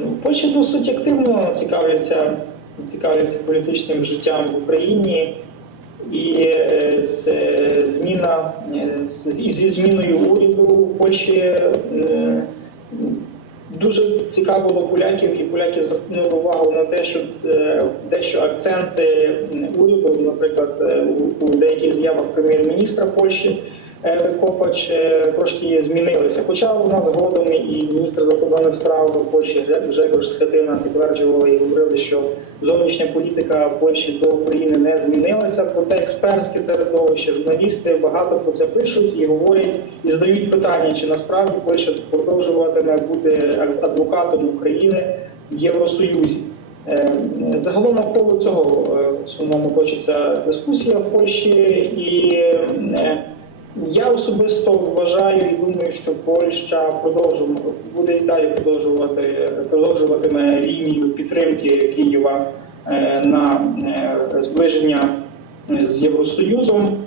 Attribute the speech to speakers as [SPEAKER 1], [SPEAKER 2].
[SPEAKER 1] Ну, Польща досить активно цікавляться, цікавляться політичним життям в Україні. І е, з, е, зміна е, з- зі зміною уряду в Польщі дуже цікавило поляків, і поляки звернули увагу на те, що дещо акценти уряду, наприклад, у деяких з'явах прем'єр-міністра Польщі. Е, Копач е, трошки змінилися. Хоча у нас згодом і міністр закордонних справ Польщі Жегор Схетина підтверджували і говорили, що зовнішня політика Польщі до України не змінилася. Проте експертське середовище, журналісти багато про це пишуть і говорять, і задають питання, чи насправді Польща продовжуватиме бути адвокатом України в Євросоюзі. Е, Загалом навколо цього в основному точиться дискусія в Польщі, і я особисто вважаю і думаю, що Польща продовжує буде і далі продовжувати продовжуватиме лінію підтримки Києва е, на е, зближення з Євросоюзом.